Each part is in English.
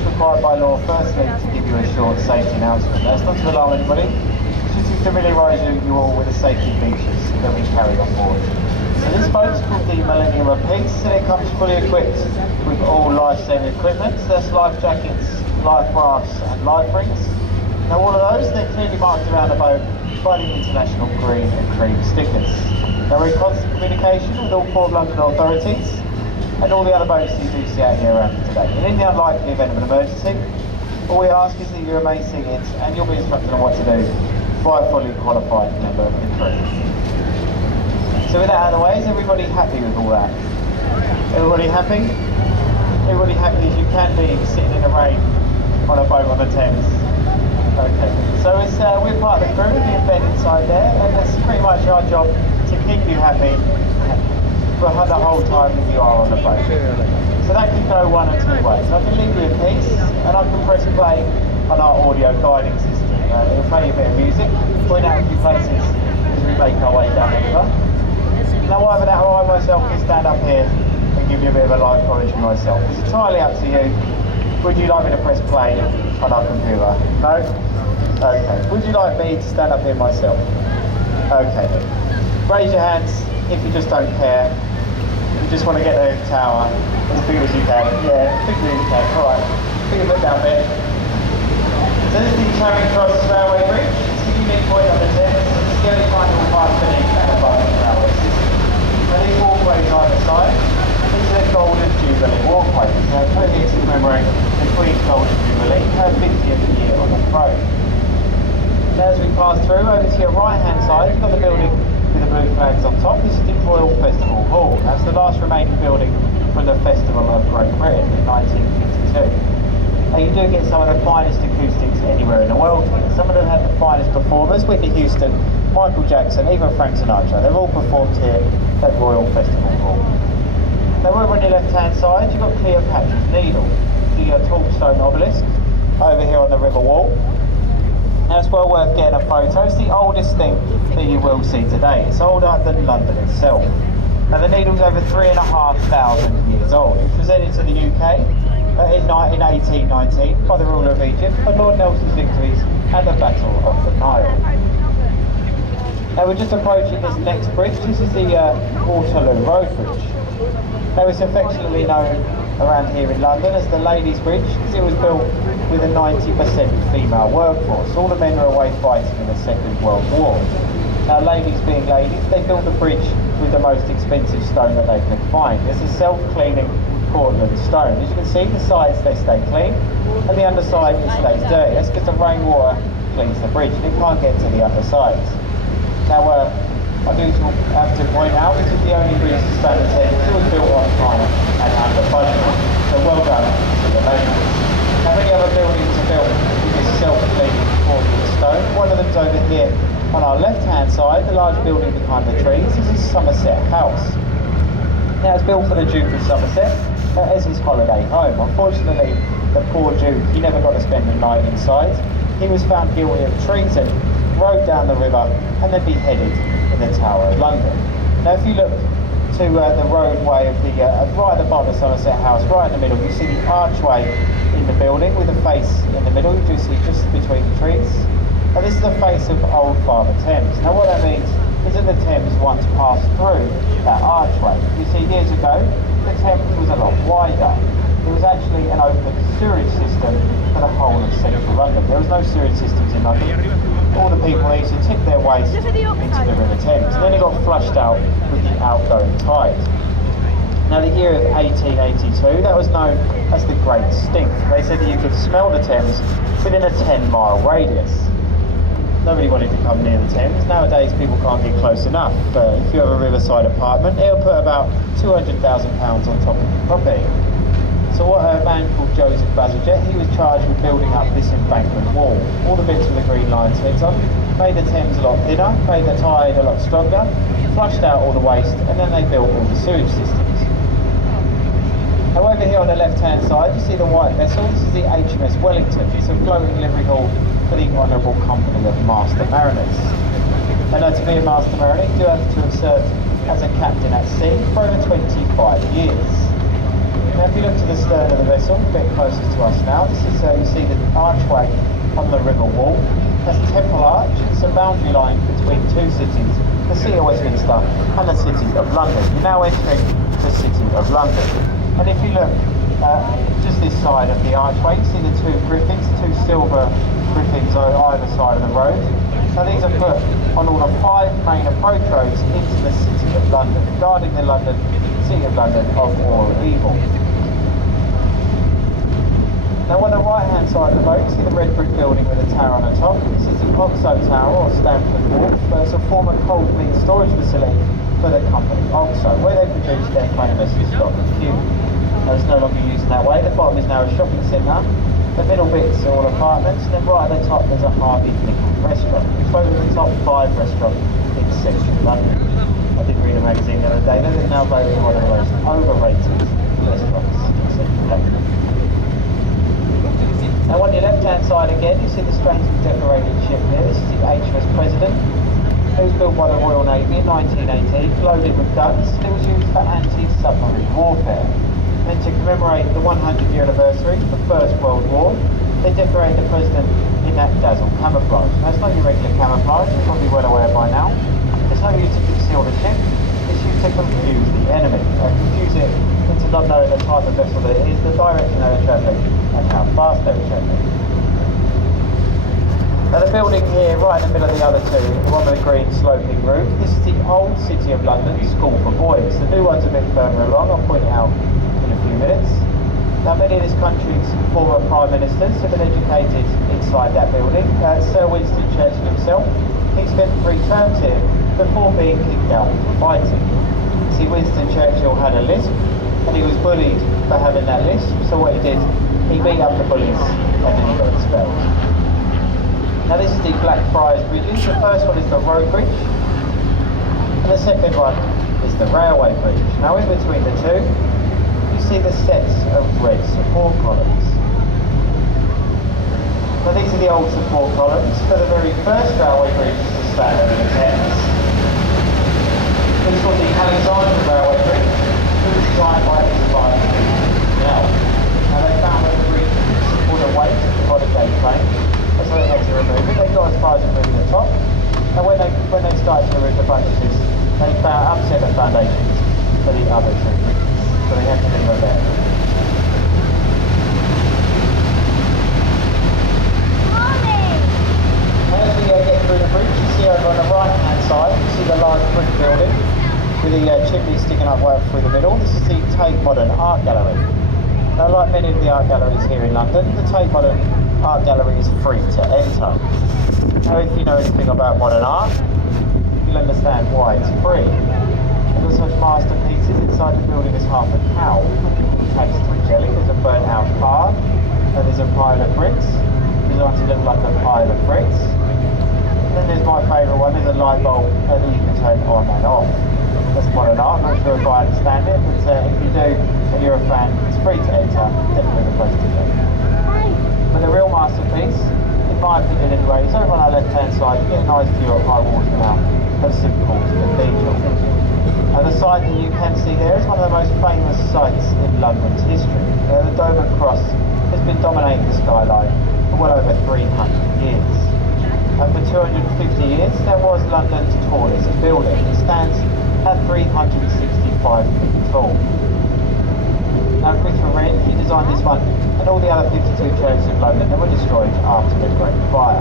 just required by law, firstly, to give you a short safety announcement. That's not to alarm anybody, it's just to familiarise you all with the safety features that we carry on board. So this boat's called the Millennium Repeats, and it comes fully equipped with all life-saving equipment. So that's life jackets, life rafts and life rings. Now all of those, they're clearly marked around the boat by the international green and cream stickers. They're in constant communication with all 4 London authorities and all the other boats that you do see out here around today. And in the unlikely event of an emergency, all we ask is that you remain seated and you'll be instructed on what to do by a fully qualified member of the crew. So with that out of the way, is everybody happy with all that? Everybody happy? Everybody happy as you can be sitting in the rain on a boat on the Thames? Okay, so it's, we're part of the crew, the bed inside there, and that's pretty much our job to keep you happy for the whole time that you are on the boat. So that can go one of 2 ways. I can leave you in peace, and I can press play on our audio guiding system. It'll play you a bit of music, point out a few places as we make our way down the river. Now either that or I myself can stand up here and give you a bit of a live commentary myself. It's entirely up to you. Would you like me to press play on our computer? No? Okay. Would you like me to stand up here myself? Okay. Raise your hands if you just don't care. You just want to get the tower as big as you can. Yeah, as big as you can. Alright. Big a bit down there. So this is the Charing Cross Railway Bridge. It's a unique point on the Thames. It's the only kind of path beneath and above the railway system. And these walkways either side. This is a Golden Jubilee walkway. So putting it to commemorate the Queen's Golden Jubilee, her 50th year on the throne. Now as we pass through, over to your right hand side, you've got the building with the blue flags on top. This is the Royal Festival Hall. That's the last remaining building from the Festival of Great Britain in 1952. Now you do get some of the finest acoustics anywhere in the world here. Some of them have the finest performers, Whitney Houston, Michael Jackson, even Frank Sinatra. They've all performed here at Royal Festival Hall. Now over on your left hand side, you've got Cleopatra's Needle, the tall stone obelisk over here on the river wall. Now it's well worth getting a photo. It's the oldest thing that you will see today. It's older than London itself. Now the needle's over 3,500 years old. It was presented to the UK in 1819 by the ruler of Egypt for Lord Nelson's victories at the Battle of the Nile. Now we're just approaching this next bridge. This is the Waterloo Road Bridge. Now it's affectionately known around here in London as the Ladies' Bridge because it was built with a 90% female workforce. All the men are away fighting in the Second World War. Now ladies being ladies, they built the bridge with the most expensive stone that they could find. It's a self-cleaning Portland stone. As you can see, the sides they stay clean and the underside it stays dirty. That's because the rainwater cleans the bridge and it can't get to the undersides. Now I do have to point out this is the only bridge to stand the test. It was built on time and under budget. So well done to the ladies. Now many other buildings are built with this self-cleaning Portland stone. One of them's over here on our left hand side, the large building behind the trees. This is Somerset House. Now it's built for the Duke of Somerset as his holiday home. Unfortunately, the poor Duke, he never got to spend the night inside. He was found guilty of treason, rowed down the river and then beheaded in the Tower of London. Now if you look to the roadway of the right at the bottom of Somerset House, right in the middle, you see the archway in the building with a face in the middle. You do see just between the trees. And this is the face of Old Father Thames. Now what that means is that the Thames once passed through that archway. You see, years ago, the Thames was a lot wider. It was actually an open sewage system for the whole of central London. There was no sewage systems in London. All the people used to tip their waste into the River Thames. And then it got flushed out with the outgoing tide. Now the year of 1882, that was known as the Great Stink. They said that you could smell the Thames within a 10-mile radius. Nobody wanted to come near the Thames. Nowadays people can't get close enough. If you have a riverside apartment, it'll put about £200,000 on top of the property. So what a man called Joseph Bazalgette, he was charged with building up this embankment wall. All the bits with the green lines heads on, made the Thames a lot thinner, made the tide a lot stronger, flushed out all the waste, and then they built all the sewage systems. Now over here on the left hand side, you see the white vessel. This is the HMS Wellington. It's a floating livery hall for the Honourable Company of Master Mariners. And to be a Master Mariner, you do have to have served as a captain at sea for over 25 years. Now if you look to the stern of the vessel, a bit closer to us now, this is you see the archway on the river wall. That's Temple Arch. It's a boundary line between two cities, the City of Westminster and the City of London. You're now entering the City of London. And if you look just this side of the archway, you see the two griffins, two silver griffins on either side of the road. So these are put on all the 5 main approach roads into the City of London, guarding the City of London of all evil. Now on the right hand side of the boat, you see the red brick building with a tower on the top. This is the Oxo Tower or Stamford Wharf. It's a former cold meat storage facility for the company Oxo, where they produce their famous Scotland cube. Now it's no longer used in that way. The bottom is now a shopping centre. The middle bits are all apartments, and then right at the top there's a Harvey Nichols restaurant. It's voted the top 5 restaurants in central London. I did read a magazine the other day that is now voted one of the most overrated restaurants in central London. Now on your left hand side again, you see the strangely decorated ship here. This is the HMS President. It was built by the Royal Navy in 1918, loaded with guns. It was used for anti-submarine warfare. And to commemorate the 100-year anniversary of the First World War, they decorated the President in that dazzle camouflage. Now it's not your regular camouflage, you're probably well aware by now. It's not used to conceal the ship, it's used to confuse the enemy. Confuse it into not knowing the type of vessel that it is, the direction they were travelling, and how fast they were travelling. Now the building here, right in the middle of the other two, the one with the green sloping roof, this is the old City of London School for Boys. The new one's a bit further along, I'll point it out in a few minutes. Now many of this country's former Prime Ministers have been educated inside that building. Sir Winston Churchill himself, he spent 3 terms here before being kicked out for fighting. See, Winston Churchill had a lisp, and he was bullied for having that lisp, so what he did, he beat up the bullies and then he got expelled. Now this is the Blackfriars Bridges. The first one is the road bridge, and the second one is the railway bridge. Now in between the two, you see the sets of red support columns. Now these are the old support columns for the very first railway bridge to stand over the Thames. This was the Alexandra Railway Bridge. It was designed by Now they found that the bridge supported weight of the body gate frame, so they had to remove it. They got as far as removing the top, and when they started to remove the bungeses, they upset the foundations for the other 2 bridges, so they had to remove that. As we get through the bridge, you see over on the right hand side, you see the large brick building with the chimney sticking up right through the middle. This is the Tate Modern Art Gallery. Now like many of the art galleries here in London, the Tate Modern Art Gallery is free to enter. Now if you know anything about modern art, you'll understand why it's free. There's such masterpieces inside the building as half a cow, tasty jelly, there's a burnt out car, and there's a pile of bricks, designed to look like a pile of bricks. And then there's my favourite one, there's a light bulb that you can turn on and off. That's modern art, I'm not sure if I understand it, but if you do and you're a fan, it's free to enter, definitely the place to go. But the real masterpiece, in my opinion anyway, is over on our left hand side. You get a nice view of high water now of St Paul's Cathedral. And the site that you can see there is one of the most famous sites in London's history. The Dover Cross has been dominating the skyline for well over 300 years. And for 250 years, that was London's tallest building. It stands at 365 feet tall. Now Christopher Wren, he designed this one and all the other 52 churches of London that were destroyed after the Great Fire.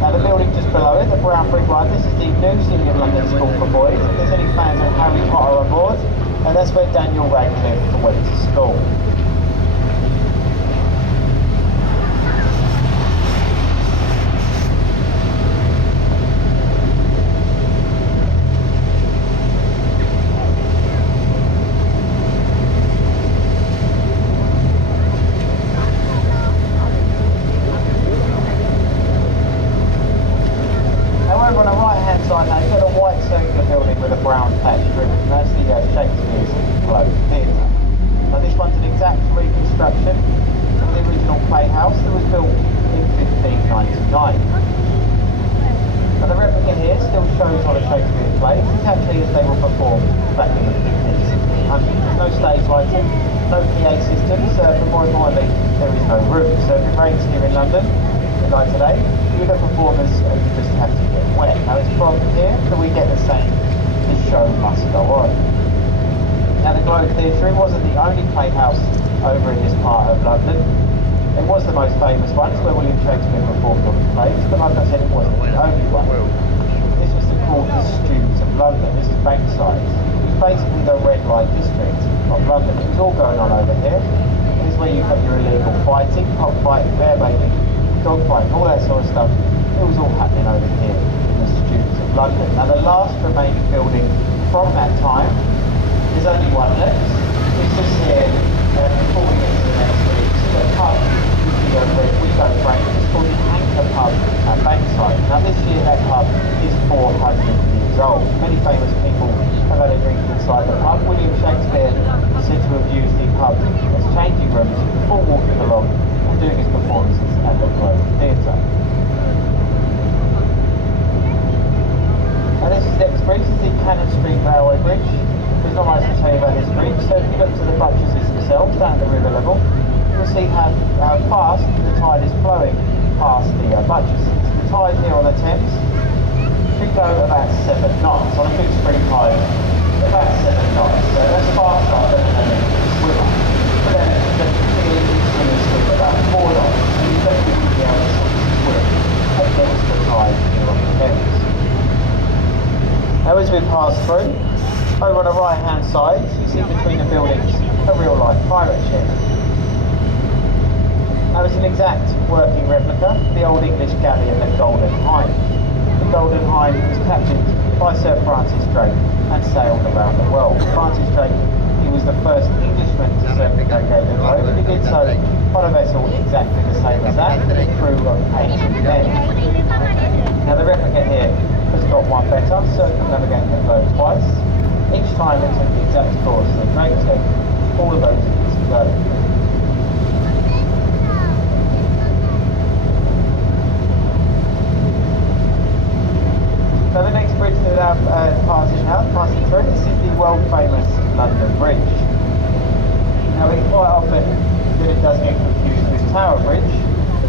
Now the building just below it, the brown brick one, this is the new City of London School for Boys. If there's any fans of Harry Potter on board, and that's where Daniel Radcliffe went to school. No stage lighting, like today, you would have performers and you just have to get wet. Now it's from here that we get the saying, the show must go on. Now the Globe Theatre, it wasn't the only playhouse over in this part of London. It was the most famous one, it's where William Shakespeare performed all his plays, but like I said, it wasn't the only one. This was called the Students of London. This is Bankside. It's basically the red light district of London. It was all going on over here. This is where you've got your illegal fighting, cock fighting, bear baiting, dog fighting, all that sort of stuff. It was all happening over here in the Students of London. Now the last remaining building from that time, there's only one left. It's just here before we get to the next week. It's a pub with the red window frame. It's called the Anchor Pub at Bankside. Now this year that pub is 400 years old. Many famous people have had a drink inside the pub. William Shakespeare is said to have used the pub as changing rooms before walking along and doing his performances at the Globe Theatre. Now this is the next bridge, this is the Cannon Street Railway Bridge. There's not much to tell you about this bridge, so if you look to the buttresses themselves down at the river level, you'll see how fast the tide is flowing past the buttresses. The tide here on the Thames should go about 7 knots on a big spring tide, about 7 knots. So that's faster than a swimmer. But then the swimmers swim about 4 knots, so you definitely will be able to swim against the tide here on the Thames. Now as we pass through, over on the right hand side, you see between the buildings a real life pirate ship. Now it's an exact working replica of the old English galleon, the Golden Hind. The Golden Hind was captained by Sir Francis Drake and sailed around the world. Francis Drake, he was the first Englishman to circumnavigate the globe, and he did so on a vessel exactly the same as that, with a crew of 80 men. Now the replica here has got one better, circumnavigating the globe twice. Each time it took the exact course that Drake took all of those years ago. So the next bridge that I'm passing through, this is the world famous London Bridge. Now it's quite often that it does get confused with Tower Bridge,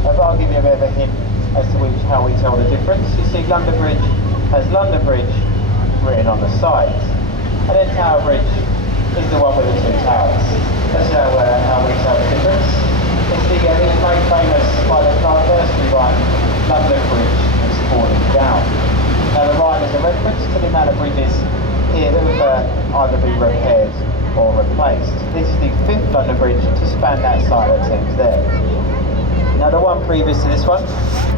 but I'll give you a bit of a hint as to how we tell the difference. You see London Bridge has London Bridge written on the sides. And then Tower Bridge is the one with the 2 towers. That's how we tell the difference. It's made famous by the nursery rhyme, London Bridge is falling down. Now the rhyme is a reference to the amount of bridges here that would either be repaired or replaced. This is the 5th London Bridge to span that side of Thames there. Now the one previous to this one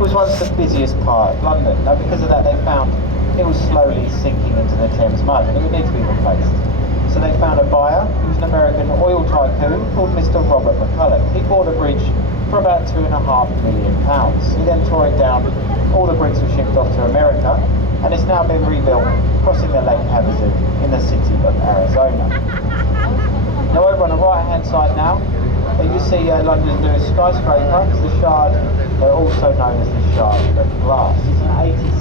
was once the busiest part of London. Now because of that they found it was slowly sinking into the Thames mud and it would need to be replaced. So they found a buyer, who was an American oil tycoon called Mr. Robert McCulloch. He bought a bridge for about £2.5 million. He then tore it down, all the bricks were shipped off to America, and it's now been rebuilt, crossing the Lake Havasu in the city of Arizona. Now over on the right hand side now, you see London's newest skyscraper, it's the Shard, also known as the Shard of Glass. It's an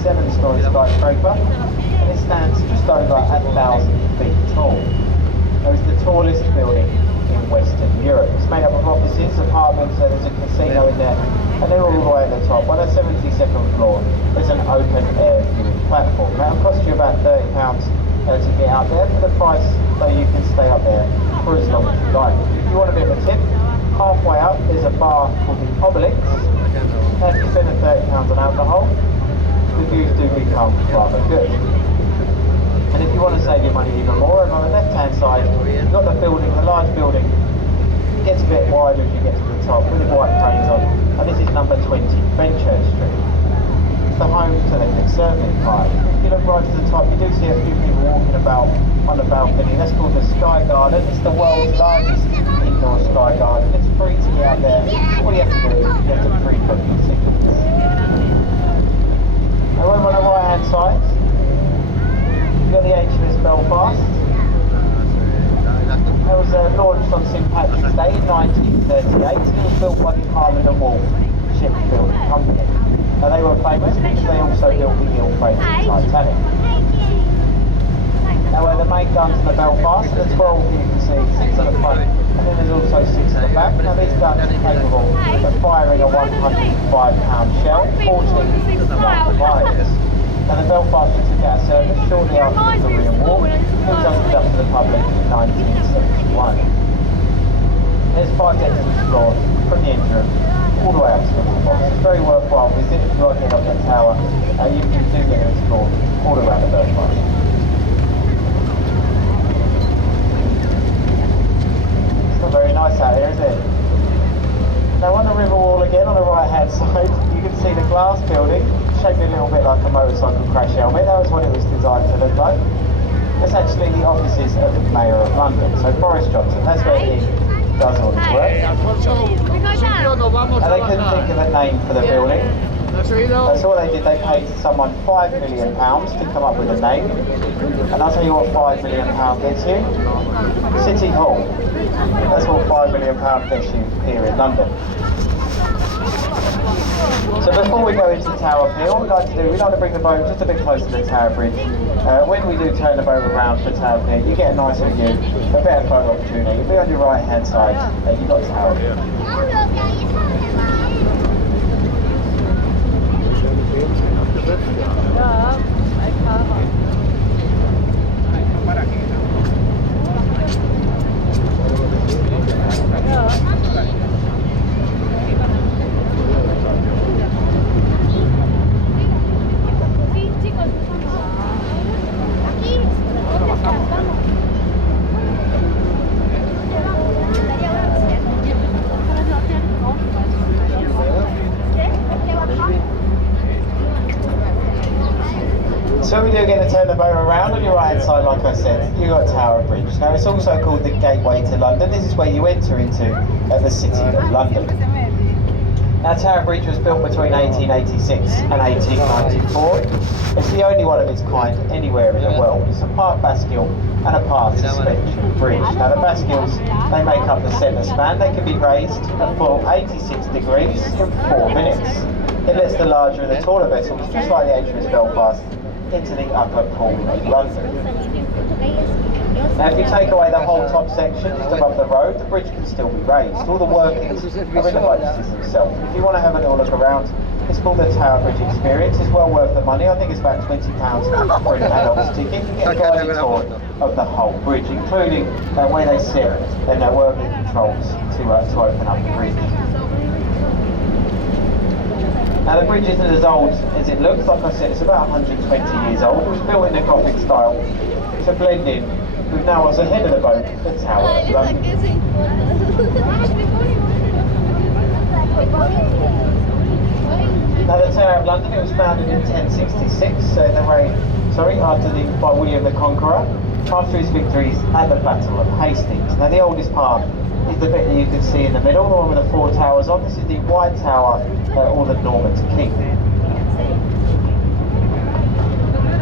87-storey skyscraper and it stands just over 1,000 feet tall. It is the tallest building in Western Europe. It's made up of offices, apartments, there's a casino in there, and then all the way at the top, on the 72nd floor, there's an open air viewing platform. That'll cost you about £30 to get up there for the price, so you can stay up there for as long as you like. If you want a bit of a tip, halfway up there's a bar called the Obelix, and if you spend £30 on alcohol, the views do become rather good. And if you want to save your money even more, on the left hand side you've got the building, the large building. It gets a bit wider as you get to the top with the white cranes on, and this is number 20 Fenchurch Street. It's the home to the Conservative Party. If you look right to the top, you do see a few people walking about on the balcony. That's called the Sky Garden. It's the world's largest indoor sky garden. It's free to get out there. All you have to do is you have to pre-book your tickets. Now over on the right hand side, you've got the HMS Belfast. It was launched on St Patrick's Day in 1938 and it was built by the Harland and Wolff shipbuilding company. Now they were famous because they also built the ill-fated Titanic. Now the main guns in the Belfast, the 12 you can see, 6 on the front And then there's also 6 at the back. Now these guns are capable of firing a 105-pound shell, 14 dividers. And the Belfast was took out of service shortly after the Korean War. It was opened up to the public in 1971. There's 5 decks to explore from the engine room all the way up to the wall box. It's very worthwhile visit if you are getting up that tower. You can do get to explore all around the Belfast. It's not very nice out here, is it? Now on the river wall again, on the right hand side, you can see the glass building, shaped a little bit like a motorcycle crash helmet. That was what it was designed to look like. It's actually the offices of the Mayor of London, so Boris Johnson. That's where he does all his work. And they couldn't think of a name for the building. So what they did, they paid someone £5 million to come up with a name. And I'll tell you what £5 million gets you. City Hall. That's what £5 million gets you here in London. So before we go into the Tower Pier, what we'd like to bring the boat just a bit closer to the Tower Bridge. When we do turn the boat around to the Tower Pier, you get a nicer view, a better photo opportunity. You'll be on your right hand side, you've got Tower Pier. So we do get to turn the boat around on your right hand side, like I said, you've got Tower Bridge. Now it's also called the Gateway to London. This is where you enter into the City of London. Now Tower Bridge was built between 1886 and 1894. It's the only one of its kind anywhere in the world. It's a part bascule and a part suspension bridge. Now the bascules, they make up the centre span. They can be raised a full 86 degrees in 4 minutes. It lets the larger and the taller vessels, just like the HMS Belfast, into the upper pool of London. Now if you take away the whole top section just above the road, the bridge can still be raised. All the workings are in the boxes themselves. If you want to have a little look around, it's called the Tower Bridge Experience. It's well worth the money. I think it's about £20 for an adult's ticket. You get a guided tour of the whole bridge, including where they sit and their working controls to open up the bridge. Now the bridge isn't as old as it looks. Like I said, it's about 120 years old. It was built in the Gothic style to blend in with now what's ahead of the boat, the Tower of London. Now the Tower of London, it was founded in 1066 by William the Conqueror after his victories at the Battle of Hastings. Now the oldest part is the bit that you can see in the middle, the one with the 4 towers on. This is the White Tower or the Norman's Keep.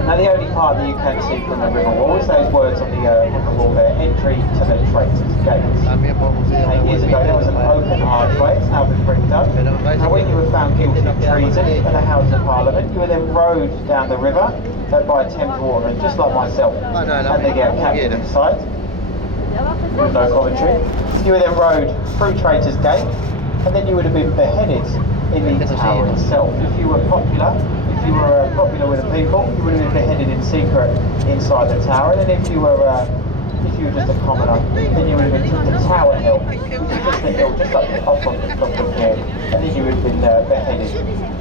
Now the only part that you can see from the river wall is those words on the wall there, entry to the Traitors' Gate. 8 years ago there was an open archway, it's now been bricked up. Now when you were found guilty of treason in the House of Parliament, you were then rowed down the river by a Thames waterman, just like myself, and they get captured inside. With no commentary. You were then rowed through Traitors' Gate, and then you would have been beheaded in the tower itself. If you were popular with the people, you would have been beheaded in secret inside the tower. And then if you were just a commoner, then you would have been took to Tower Hill, which is just the hill just up on the pier, and then you would have been beheaded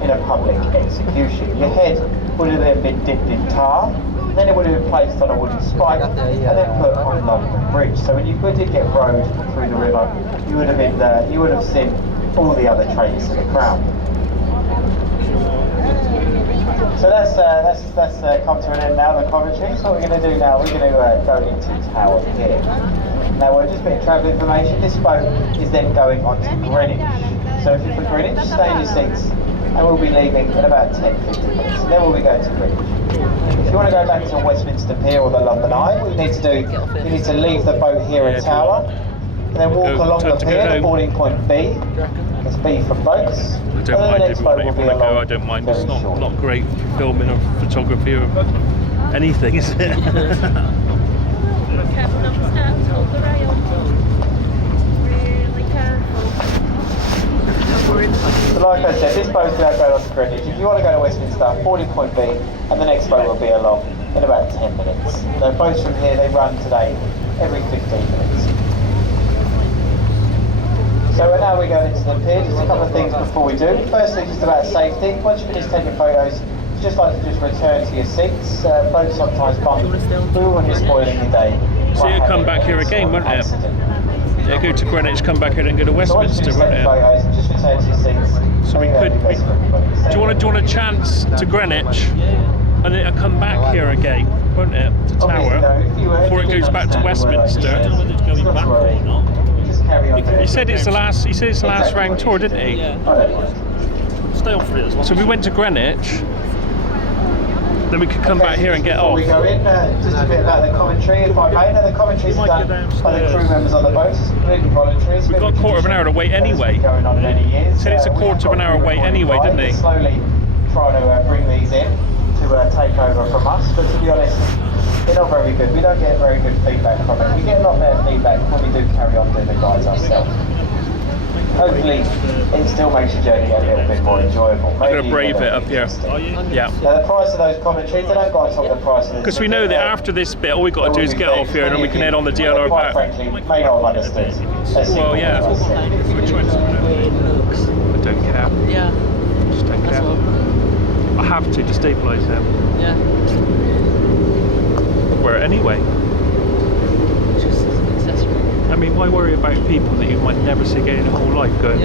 in a public execution. Your head would have then been dipped in tar. Then it would have been placed on a wooden spike and then put on London Bridge. So when you did get rowed through the river, you would have seen all the other traitors to the crown. So that's come to an end now, the commentary. So what we're going to do now, we're going to go into Tower Pier. Now we're just a bit of travel information. This boat is then going on to Greenwich. So if you're for Greenwich, stay in your seats, and we'll be leaving in about 10-15 minutes. And then we'll be going to Greenwich. If you want to go back to Westminster Pier or the London Eye, what you need to do, you need to leave the boat here in Tower, and then walk along the pier to boarding point B. That's B for boats. I don't mind if you want to go, I don't mind. It's not great filming or photography or anything, is it? So like I said, this boat's now going on to Greenwich. If you want to go to Westminster, boarding point B, and the next boat will be along in about 10 minutes. The boats from here, they run today every 15 minutes. So now we're going into the pier. Just a couple of things before we do. Firstly, just about safety. Once you finish taking photos, just like to just return to your seats. Boats sometimes bump through when you're spoiling your day. So you come back here again, won't it? Yeah, go to Greenwich, come back here and go to Westminster, won't it? Photos, just return to your seats. So we could. Do you want a chance to Greenwich, and then come back here again, won't it? To Tower, before it goes back to Westminster. I don't know whether it's going back or not. He said it's the last. He said it's the last round tour, didn't he? Yeah. Stay on for it as well. So we went to Greenwich. Then we could come back here and get off. We go in, just a bit about the commentary, if I may. Now, the commentary is done by the crew members on the boat. It's completely voluntary. We've got a quarter of an hour to wait anyway. Going on many years. Said it's a quarter of an hour wait anyway, didn't he? Slowly trying to bring these in to take over from us, but to be honest, they're not very good. We don't get very good feedback from it. We get a lot better feedback when we do carry on doing the guides ourselves. Hopefully, it still makes your journey a little bit more enjoyable. I'm going to brave it up here. Yeah. Now, the price of those commentaries, they don't go on top of the price of this. Because we know that after this bit, all we've got to do is get off here and then we can head on the DLR quite back. frankly, may not have understood. Well, yeah. Which one's I don't care. Yeah. Just don't care. I have to stabilise them. Yeah. Wear it anyway. Just as an accessory. I mean, why worry about people that you might never see again in your whole life going,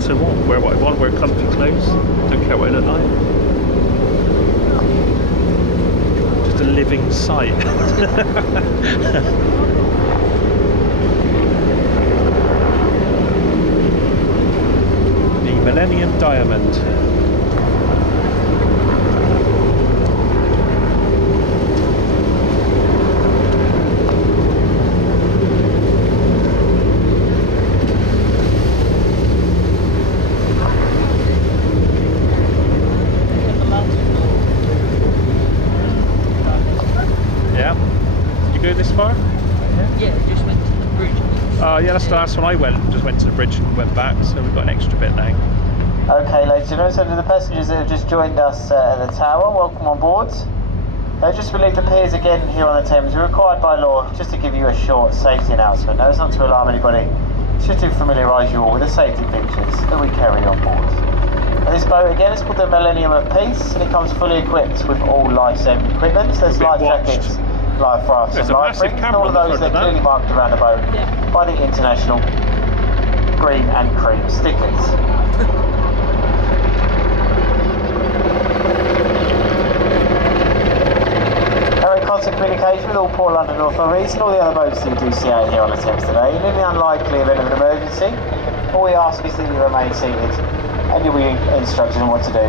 so what? Wear what I want, wear comfy clothes, don't care what I look like. Just a living sight. The Millennium Diamond. This far? Yeah, just went to the bridge. Yeah, that's the last one I went. Just went to the bridge and went back, so we've got an extra bit now. Okay, ladies and gentlemen, so to the passengers that have just joined us at the tower, welcome on board. Just relieved the piers again here on the Thames. We're required by law just to give you a short safety announcement. Now, it's not to alarm anybody, it's just to familiarise you all with the safety features that we carry on board. Now, this boat again is called the Millennium of Peace, and it comes fully equipped with all life-saving equipment. So there's life jackets, life rafts and life rings, and all of those that are clearly marked around the boat by the international green and cream stickers. We're in constant communication with all Port London authorities and all the other boats that you do see out here on the Thames today. And in the unlikely event of an emergency, all we ask is that you remain seated and you'll be instructed on what to do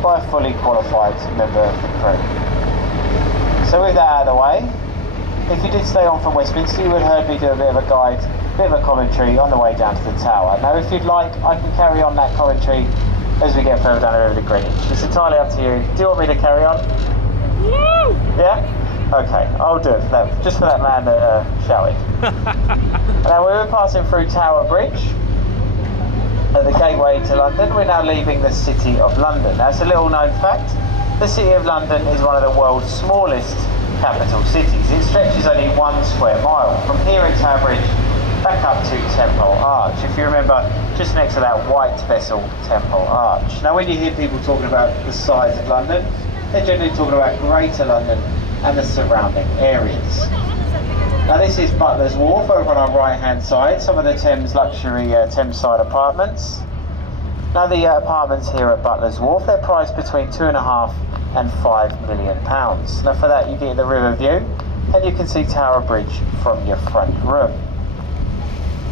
by a fully qualified member of the crew. So with that out of the way, if you did stay on from Westminster, you would have heard me do a bit of a guide, a bit of a commentary on the way down to the tower. Now if you'd like, I can carry on that commentary as we get further down the river to Greenwich. It's entirely up to you. Do you want me to carry on? Woo! Yeah? Okay, I'll do it for that, just for that man that shouted. Now we were passing through Tower Bridge at the gateway to London. We're now leaving the City of London. Now it's a little known fact. The City of London is one of the world's smallest capital cities. It stretches only 1 square mile from here at Tower Bridge back up to Temple Arch. If you remember, just next to that white vessel, Temple Arch. Now when you hear people talking about the size of London, they're generally talking about Greater London and the surrounding areas. Now this is Butler's Wharf over on our right hand side, some of the Thames luxury Thameside apartments. Now the apartments here at Butler's Wharf, they're priced between £2.5 and £5 million. Now for that you get the river view and you can see Tower Bridge from your front room.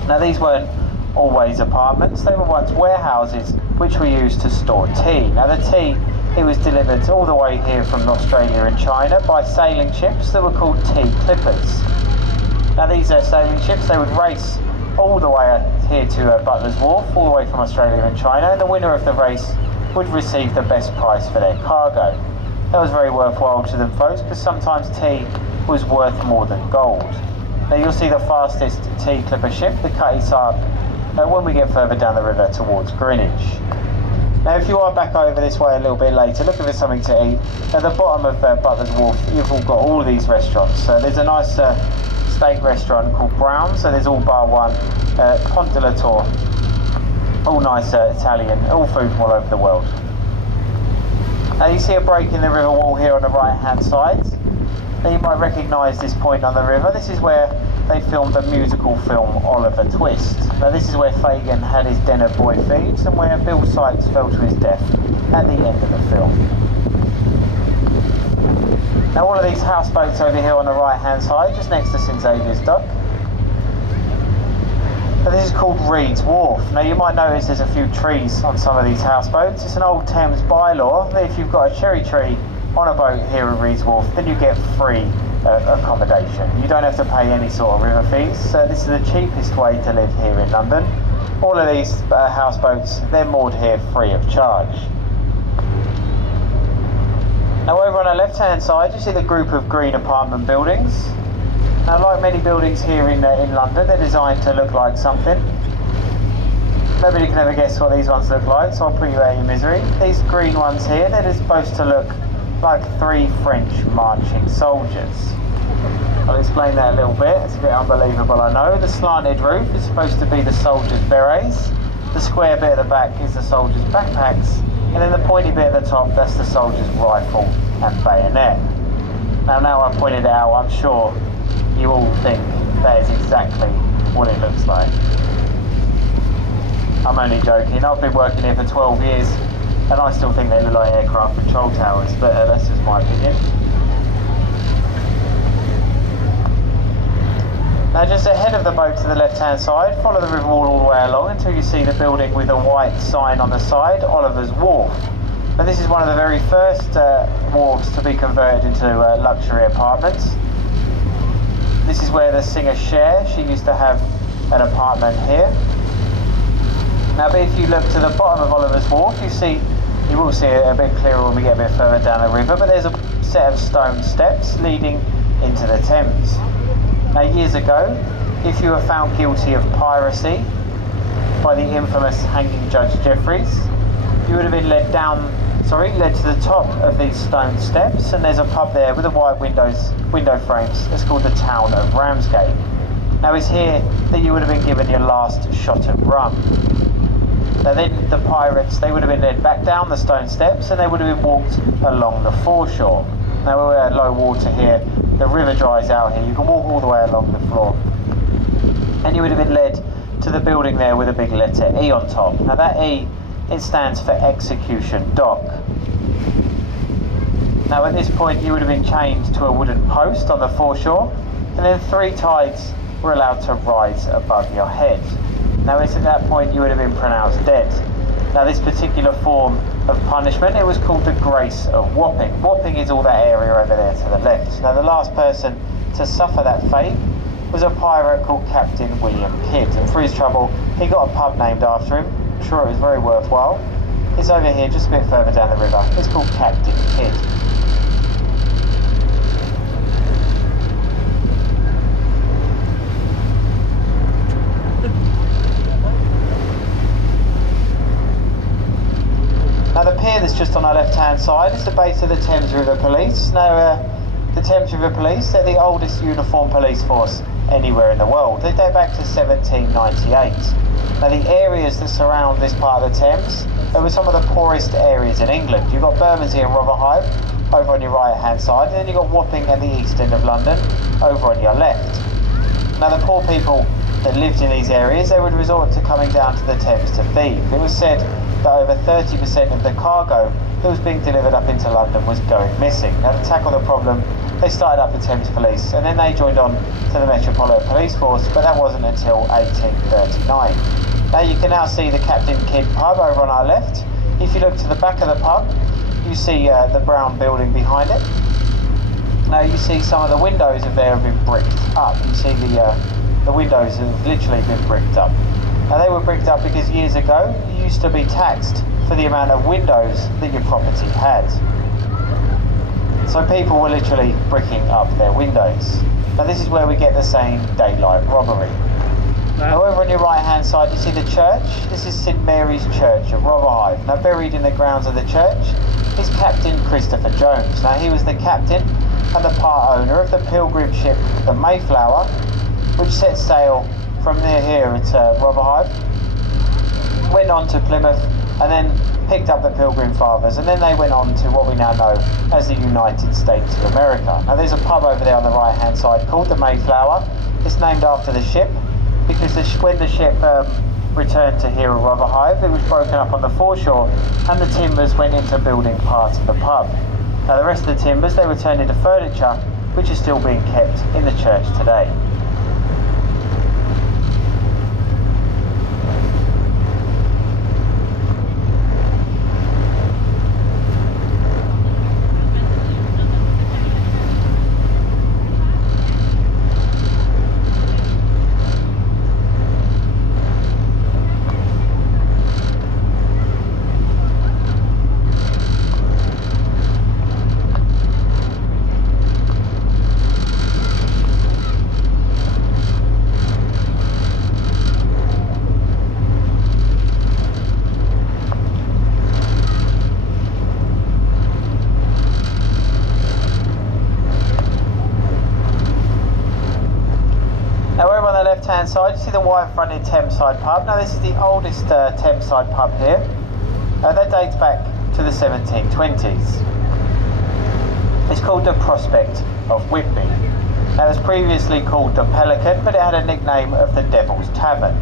Now these weren't always apartments, they were once warehouses which were used to store tea. Now the tea, it was delivered all the way here from Australia and China by sailing ships that were called tea clippers. Now these sailing ships, they would race all the way here to Butler's Wharf, all the way from Australia and China, and the winner of the race would receive the best price for their cargo. That was very worthwhile to them folks, because sometimes tea was worth more than gold. Now you'll see the fastest tea clipper ship, the Cutty Sark when we get further down the river towards Greenwich. Now if you are back over this way a little bit later, looking for something to eat, at the bottom of Butler's Wharf you've all got all of these restaurants. There's a nice steak restaurant called Brown's, so there's all bar one, Pont de la Tour, all nice Italian, all food from all over the world. Now you see a break in the river wall here on the right hand side. Now you might recognise this point on the river. This is where they filmed the musical film Oliver Twist. Now this is where Fagin had his den of boy thieves and where Bill Sikes fell to his death at the end of the film. Now all of these houseboats over here on the right hand side, just next to St Xavier's Dock. Now this is called Reed's Wharf. Now you might notice there's a few trees on some of these houseboats. It's an old Thames bylaw that if you've got a cherry tree on a boat here at Reed's Wharf, then you get free accommodation. You don't have to pay any sort of river fees, so this is the cheapest way to live here in London. All of these houseboats, they're moored here free of charge. Now over on the left hand side you see the group of green apartment buildings. Now like many buildings here in London, they're designed to look like something. Nobody can ever guess what these ones look like, so I'll put you out of your misery. These green ones here, they're just supposed to look like 3 French marching soldiers. I'll explain that a little bit, it's a bit unbelievable I know. The slanted roof is supposed to be the soldiers' berets, the square bit at the back is the soldiers' backpacks, and then the pointy bit at the top, that's the soldier's rifle and bayonet. Now I've pointed it out, I'm sure you all think that is exactly what it looks like. I'm only joking, I've been working here for 12 years and I still think they look like aircraft control towers, but that's just my opinion. Now just ahead of the boat to the left hand side, follow the river wall all the way along until you see the building with a white sign on the side, Oliver's Wharf. Now this is one of the very first wharves to be converted into luxury apartments. This is where the singer Cher, she used to have an apartment here. Now but if you look to the bottom of Oliver's Wharf, you will see it a bit clearer when we get a bit further down the river, but there's a set of stone steps leading into the Thames. Now years ago, if you were found guilty of piracy by the infamous hanging Judge Jeffreys, you would have been led to the top of these stone steps, and there's a pub there with the white window frames. It's called the Town of Ramsgate. Now it's here that you would have been given your last shot of rum. Now then the pirates, they would have been led back down the stone steps and they would have been walked along the foreshore. Now we're at low water here, the river dries out here, you can walk all the way along the floor. And you would have been led to the building there with a big letter E on top. Now that E, it stands for Execution Dock. Now at this point you would have been chained to a wooden post on the foreshore, and then 3 tides were allowed to rise above your head. Now it's at that point you would have been pronounced dead. Now this particular form of punishment, it was called the Grace of Wapping. Wapping is all that area over there to the left. Now the last person to suffer that fate was a pirate called Captain William Kidd, and for his trouble he got a pub named after him. I'm sure it was very worthwhile. It's over here just a bit further down the river. It's called Captain Kidd. Now the pier that's just on our left hand side is the base of the Thames River Police. Now the Thames River Police, they're the oldest uniformed police force anywhere in the world. They date back to 1798. Now the areas that surround this part of the Thames, they were some of the poorest areas in England. You've got Bermondsey and Rotherhithe over on your right hand side, and then you've got Wapping and the east end of London over on your left. Now the poor people that lived in these areas, they would resort to coming down to the Thames to thieve. It was said that over 30% of the cargo that was being delivered up into London was going missing. Now to tackle the problem, they started up the Thames Police, and then they joined on to the Metropolitan Police Force, but that wasn't until 1839. Now you can now see the Captain Kidd pub over on our left. If you look to the back of the pub, you see the brown building behind it. Now you see some of the windows of there have been bricked up. You see the windows have literally been bricked up. Now they were bricked up because years ago you used to be taxed for the amount of windows that your property had. So people were literally bricking up their windows. Now this is where we get the saying daylight robbery. Now over on your right hand side you see the church. This is St Mary's Church of Rotherhithe. Now buried in the grounds of the church is Captain Christopher Jones. Now he was the captain and the part owner of the pilgrim ship the Mayflower, which set sail from near here at Rotherhithe, went on to Plymouth and then picked up the Pilgrim Fathers, and then they went on to what we now know as the United States of America. Now there's a pub over there on the right hand side called the Mayflower. It's named after the ship because when the ship returned to here at Rotherhithe, it was broken up on the foreshore and the timbers went into building part of the pub. Now the rest of the timbers, they were turned into furniture, which is still being kept in the church today. Hand side, you see the white fronted Thameside pub. Now this is the oldest Thameside pub here. That dates back to the 1720s. It's called the Prospect of Whitby. Now it was previously called the Pelican, but it had a nickname of the Devil's Tavern.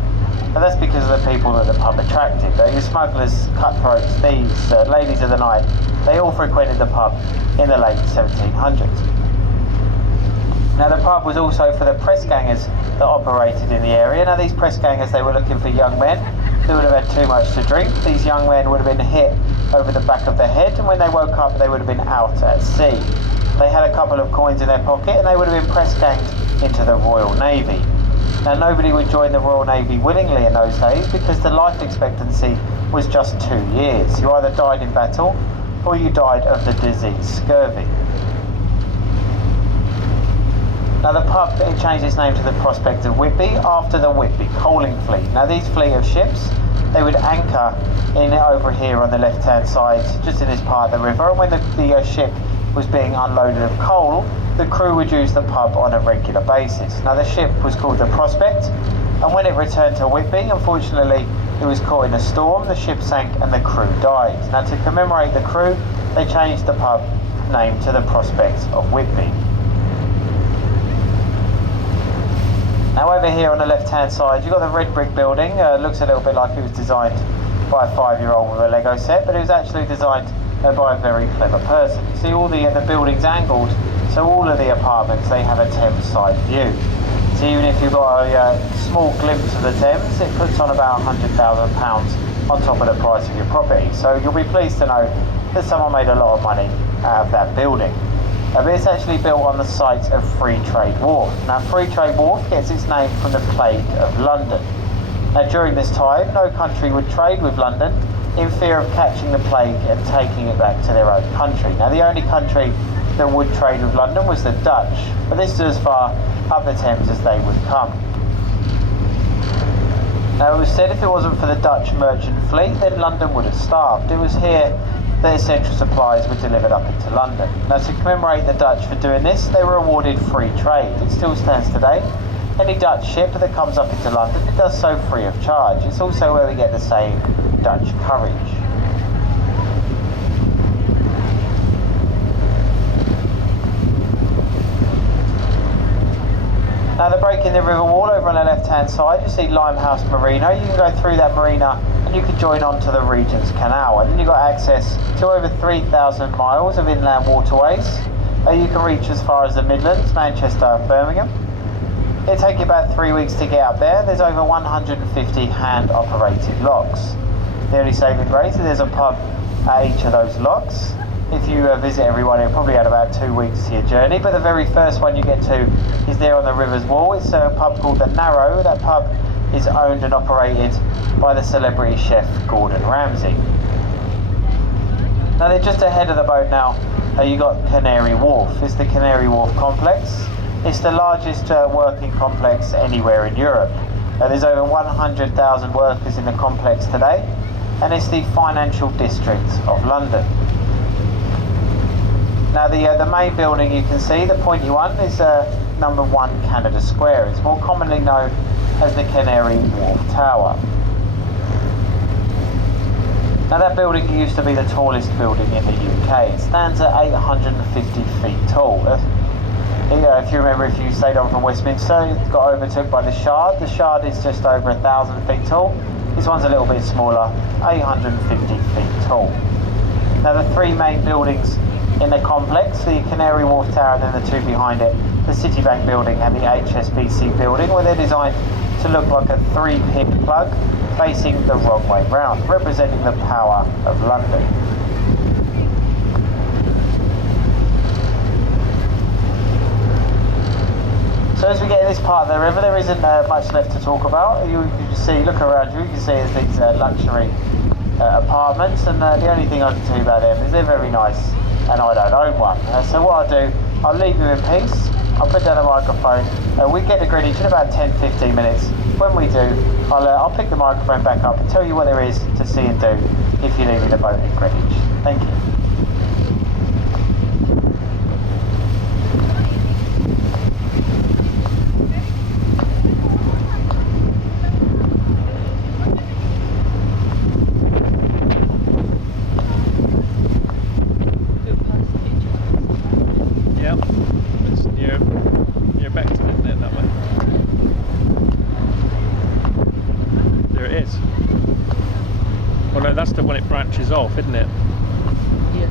And that's because of the people that the pub attracted. The smugglers, cutthroats, thieves, ladies of the night, they all frequented the pub in the late 1700s. Now the pub was also for the press gangers that operated in the area. Now these press gangers, they were looking for young men who would have had too much to drink. These young men would have been hit over the back of the head, and when they woke up they would have been out at sea. They had a couple of coins in their pocket and they would have been press ganged into the Royal Navy. Now nobody would join the Royal Navy willingly in those days because the life expectancy was just 2 years. You either died in battle or you died of the disease scurvy. Now the pub, it changed its name to the Prospect of Whitby after the Whitby coaling fleet. Now these fleet of ships, they would anchor in over here on the left hand side, just in this part of the river, and when the ship was being unloaded of coal, the crew would use the pub on a regular basis. Now the ship was called the Prospect, and when it returned to Whitby, unfortunately it was caught in a storm, the ship sank and the crew died. Now to commemorate the crew, they changed the pub name to the Prospect of Whitby. Now over here on the left hand side you've got the red brick building. Looks a little bit like it was designed by a 5-year-old with a Lego set, but it was actually designed by a very clever person. You see all the buildings angled, so all of the apartments, they have a Thames side view. So even if you've got a small glimpse of the Thames, it puts on about £100,000 on top of the price of your property. So you'll be pleased to know that someone made a lot of money out of that building. But it's actually built on the site of Free Trade Wharf. Now Free Trade Wharf gets its name from the Plague of London. Now during this time, no country would trade with London in fear of catching the plague and taking it back to their own country. Now the only country that would trade with London was the Dutch, but this is as far up the Thames as they would come. Now it was said if it wasn't for the Dutch merchant fleet, then London would have starved. It was here that essential supplies were delivered up into London. Now to commemorate the Dutch for doing this, they were awarded free trade. It still stands today. Any Dutch ship that comes up into London, it does so free of charge. It's also where we get the saying Dutch courage. Now the break in the river wall over on the left hand side, you see Limehouse Marina. You can go through that marina and you can join on to the Regent's Canal, and then you've got access to over 3,000 miles of inland waterways. You can reach as far as the Midlands, Manchester and Birmingham. It'll take you about 3 weeks to get up there. There's over 150 hand operated locks. The only saving grace is there's a pub at each of those locks. If you visit everyone, it'll probably add about 2 weeks to your journey, but the very first one you get to is there on the river's wall. It's a pub called the Narrow. That pub is owned and operated by the celebrity chef Gordon Ramsay. Now they're just ahead of the boat now. You got Canary Wharf. It's the Canary Wharf complex. It's the largest working complex anywhere in Europe. There's over 100,000 workers in the complex today, and it's the financial district of London. Now the main building you can see, the pointy one, is number 1 Canada Square. It's more commonly known as the Canary Wharf Tower. Now that building used to be the tallest building in the UK. It stands at 850 feet tall. If you remember, if you stayed on from Westminster, it got overtook by the Shard. The Shard is just over 1,000 feet tall. This one's a little bit smaller, 850 feet tall. Now the 3 main buildings in the complex, the Canary Wharf Tower and then the 2 behind it, the Citibank building and the HSBC building, where they're designed to look like a 3-pin plug facing the wrong way round, representing the power of London. So as we get in this part of the river, there isn't much left to talk about. You can see, look around you, you can see there's these luxury apartments, and the only thing I can tell you about them is they're very nice, and I don't own one. So what I'll do, I'll leave you in peace. I'll put down the microphone. We get to Greenwich in about 10-15 minutes. When we do, I'll pick the microphone back up and tell you what there is to see and do if you leave in a boat in Greenwich. Thank you. That's the one it branches off, isn't it? Yeah.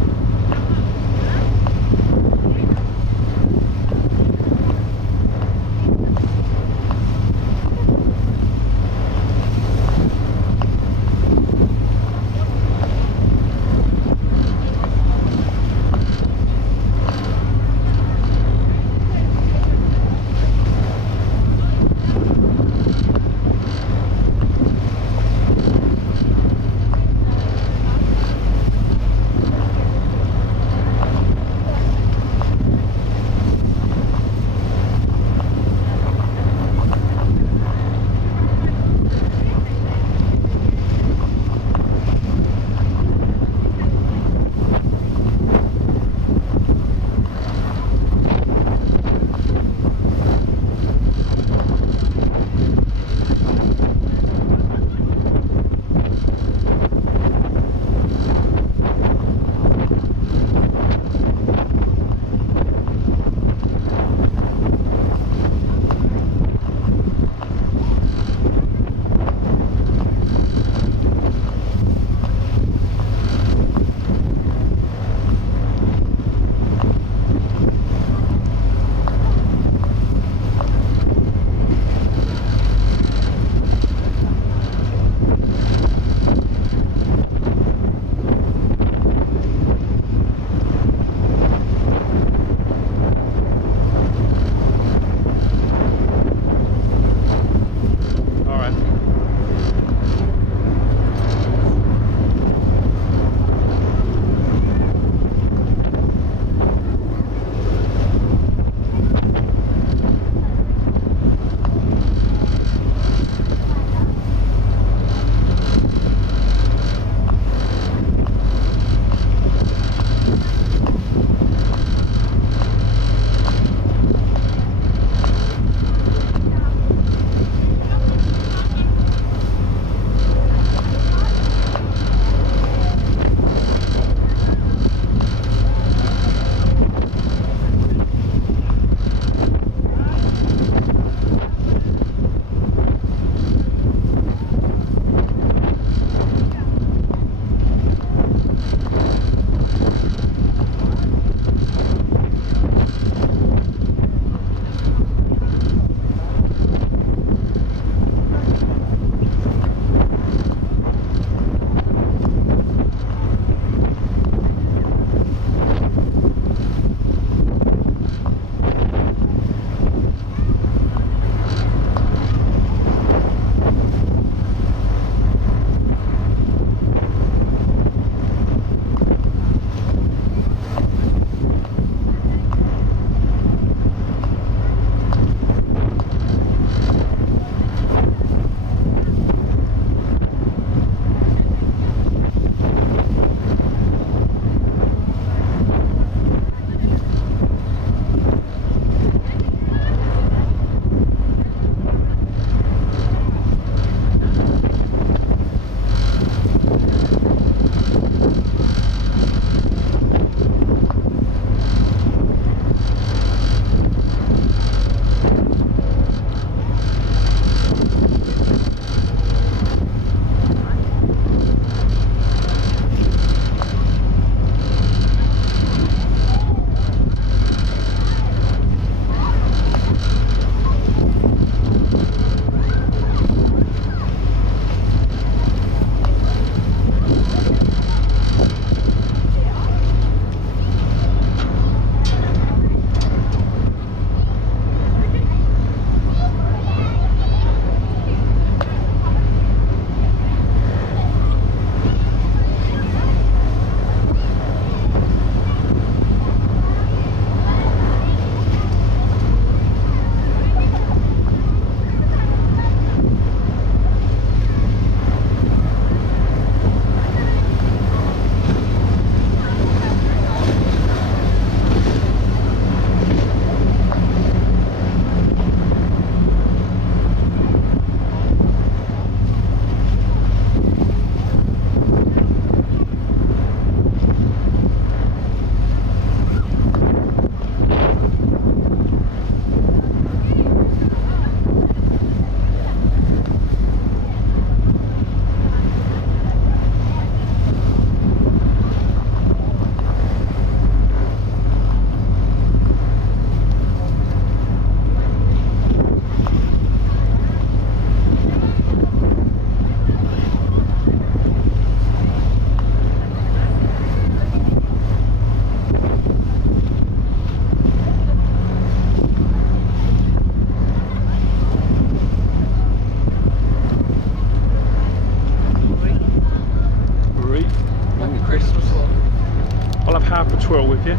a twirl with you.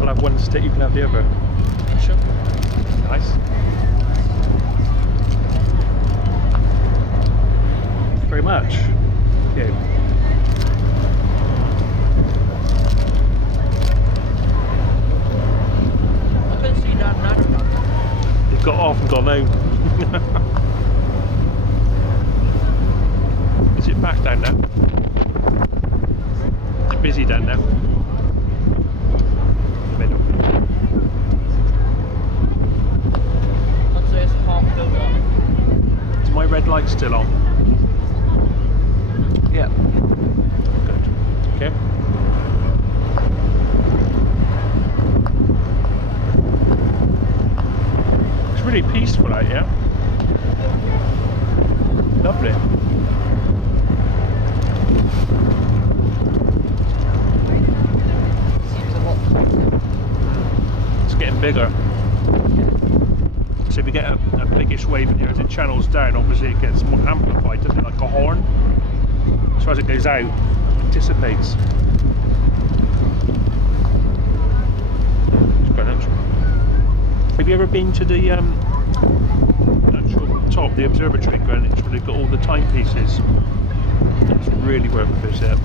I'll have one stick, you can have the other. Sure. Nice. Thank you very much. Thank you. I couldn't see that now. You've got off and gone home. Is it back down now? It's busy down now. Middle. I'd say it's half filled up. Is my red light still on? Yeah. Good. Okay. It's really peaceful out here. Lovely. Seems a lot tighter. It's getting bigger. So if you get a biggish wave in here, as it channels down, obviously it gets more amplified, doesn't it? Like a horn. So as it goes out, it dissipates. It's brilliant. Have you ever been to the actual top, the observatory in Greenwich, where they've got all the timepieces? It's really worth a visit.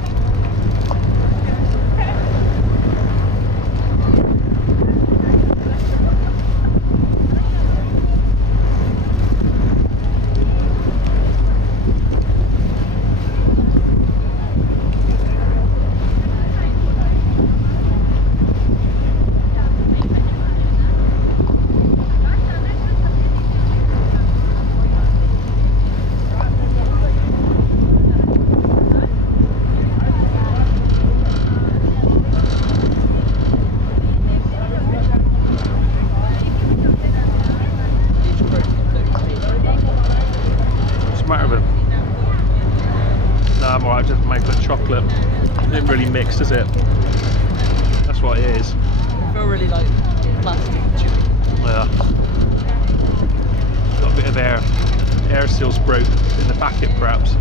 Just make the chocolate. It didn't really mix, does it? That's what it is. I feel really like plastic chewy. Yeah. Got a bit of air seals broke in the packet perhaps.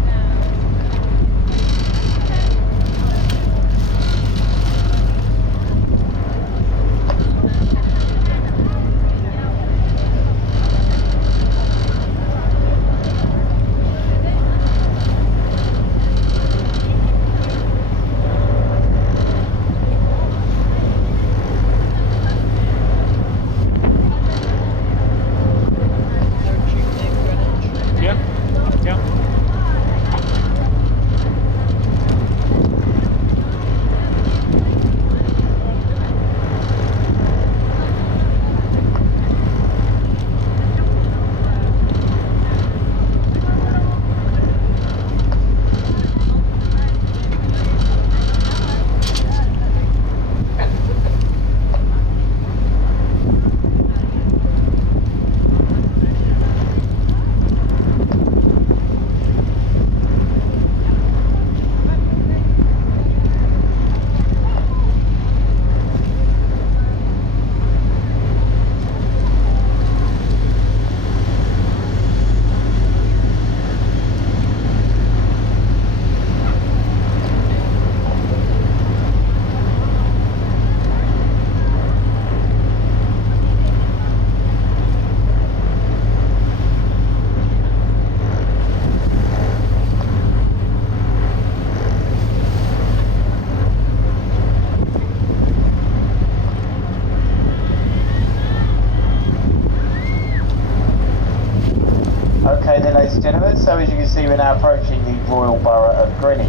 Okay then, ladies and gentlemen, so as you can see we're now approaching the Royal Borough of Greenwich.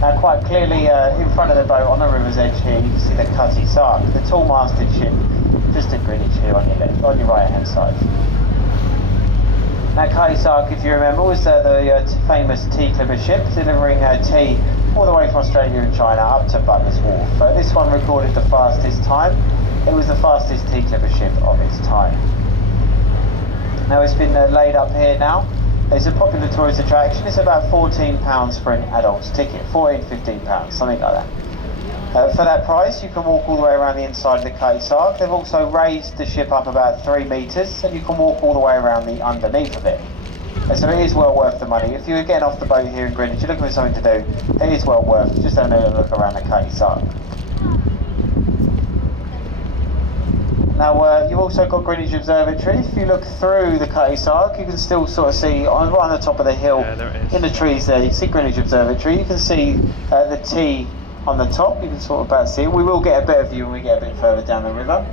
Now quite clearly in front of the boat on the river's edge here you can see the Cutty Sark, the tall masted ship just at Greenwich here on your left, on your right hand side. Now Cutty Sark, if you remember, was the famous tea clipper ship delivering tea all the way from Australia and China up to Butler's Wharf. This one recorded the fastest time. It was the fastest tea clipper ship of its time. Now it's been laid up here now. It's a popular tourist attraction. It's about £14 for an adult's ticket, £14–15, something like that. For that price you can walk all the way around the inside of the Cutty Sark. They've also raised the ship up about 3 metres and you can walk all the way around the underneath of it. And so it is well worth the money. If you're getting off the boat here in Greenwich, you're looking for something to do, it is well worth just having a little look around the Cutty Sark. Now you've also got Greenwich Observatory. If you look through the Cutty's Arc, you can still sort of see right on the top of the hill, Yeah, there it is. in the trees there, you can see Greenwich Observatory. You can see the T on the top, you can sort of about see it. We will get a better view when we get a bit further down the river.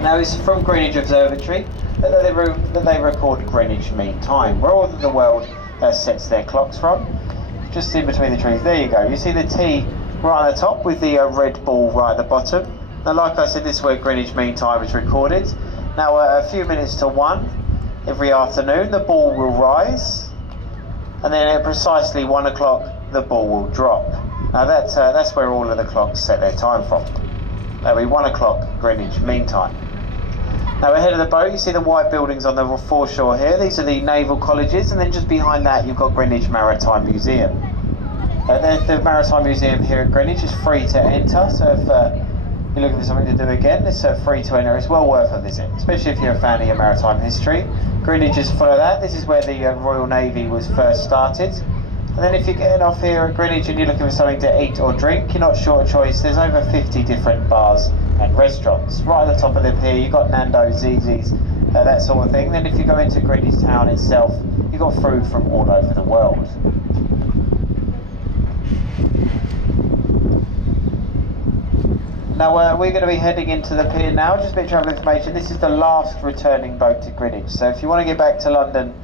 Now it's from Greenwich Observatory that they record Greenwich Mean Time, where all of the world sets their clocks from. Just in between the trees, there you go. You see the T right on the top with the red ball right at the bottom. Now, like I said, this is where Greenwich Mean Time is recorded. Now, a few minutes to 1 every afternoon, the ball will rise, and then at precisely 1 o'clock, the ball will drop. Now, that's where all of the clocks set their time from. That'll be 1 o'clock Greenwich Mean Time. Now, ahead of the boat, you see the white buildings on the foreshore here. These are the naval colleges, and then just behind that, you've got Greenwich Maritime Museum. The Maritime Museum here at Greenwich is free to enter, so if you're looking for something to do again, it's free to enter. It's well worth a visit, especially if you're a fan of your maritime history. Greenwich is full of that. This is where the Royal Navy was first started. And then if you're getting off here at Greenwich and you're looking for something to eat or drink, you're not short of choice. There's over 50 different bars and restaurants. Right at the top of the pier, you've got Nando's, Zzz's, that sort of thing. Then if you go into Greenwich town itself, you've got food from all over the world. Now we're going to be heading into the pier now. Just a bit of travel information. This is the last returning boat to Greenwich. So if you want to get back to London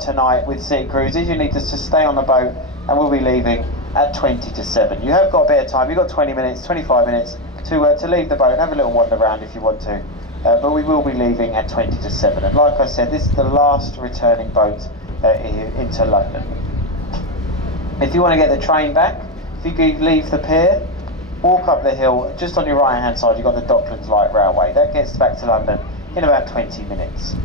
tonight with City Cruises, you need to stay on the boat, and we'll be leaving at 20 to 7. You have got a bit of time. You've got 20 minutes, 25 minutes to leave the boat and have a little wander around if you want to. But we will be leaving at 20 to 7. And like I said, this is the last returning boat into London. If you want to get the train back, if you leave the pier, walk up the hill, just on your right hand side you've got the Docklands Light Railway. That gets back to London in about 20 minutes.